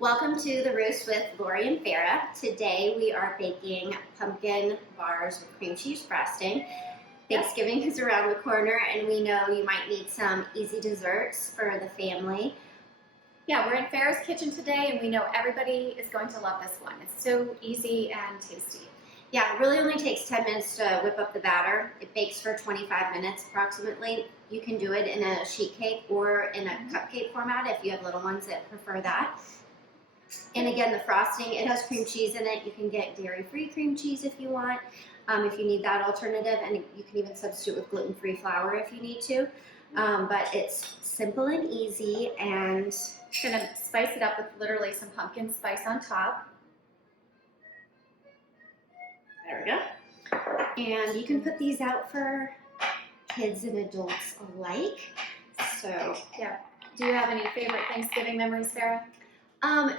Welcome to the Roost with Lori and Farrah. Today we are baking pumpkin bars with cream cheese frosting. Thanksgiving is around the corner and we know you might need some easy desserts for the family. Yeah, we're in Farrah's kitchen today and we know everybody is going to love this one. It's so easy and tasty. Yeah, it really only takes 10 minutes to whip up the batter. It bakes for 25 minutes approximately. You can do it in a sheet cake or in a cupcake format if you have little ones that prefer that. And again, the frosting, it has cream cheese in it. You can get dairy-free cream cheese if you want, if you need that alternative. And you can even substitute with gluten-free flour if you need to. But it's simple and easy. And I'm going to spice it up with literally some pumpkin spice on top. There we go. And you can put these out for kids and adults alike. So, yeah. Do you have any favorite Thanksgiving memories, Farrah?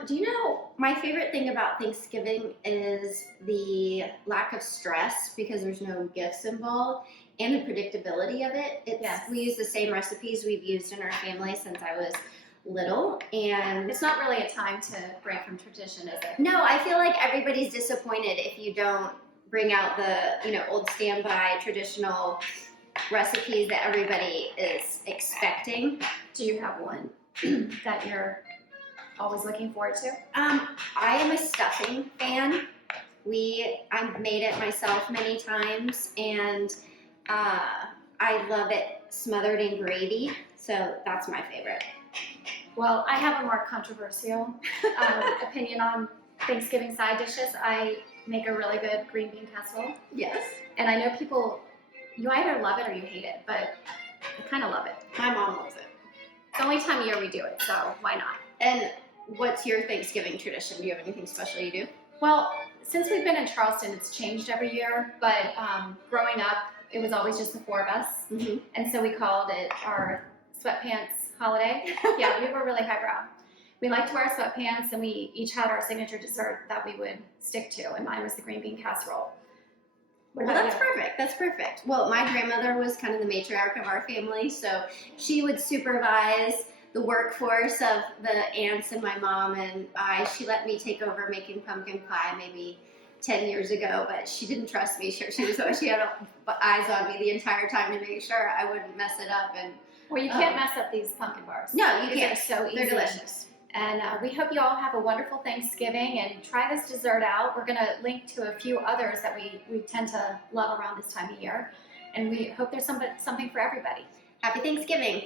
Do you know, my favorite thing about Thanksgiving is the lack of stress because there's no gifts involved and the predictability of it. We use the same recipes we've used in our family since I was little, and it's not really a time to break from tradition, is it? No, I feel like everybody's disappointed if you don't bring out the old standby traditional recipes that everybody is expecting. Do you have one that you're always looking forward to? I am a stuffing fan. I've made it myself many times, and I love it smothered in gravy, so that's my favorite. Well, I have a more controversial opinion on Thanksgiving side dishes. I make a really good green bean casserole. Yes. And I know people, you either love it or you hate it, but I kind of love it. My mom loves it. It's the only time of year we do it, so why not? And what's your Thanksgiving tradition? Do you have anything special you do? Well, since we've been in Charleston, it's changed every year, but growing up, it was always just the four of us. Mm-hmm. And so we called it our sweatpants holiday. Yeah, we were really highbrow. We liked to wear sweatpants, and we each had our signature dessert that we would stick to, and mine was the green bean casserole. Well, that's perfect. That's perfect. Well, my grandmother was kind of the matriarch of our family, so she would supervise the workforce of the aunts and my mom and I. She let me take over making pumpkin pie maybe 10 years ago, but she didn't trust me. She had eyes on me the entire time to make sure I wouldn't mess it up. And well, you can't mess up these pumpkin bars. No, you can't. They're so easy. They're delicious. And we hope you all have a wonderful Thanksgiving and try this dessert out. We're going to link to a few others that we tend to love around this time of year. And we hope there's something for everybody. Happy Thanksgiving.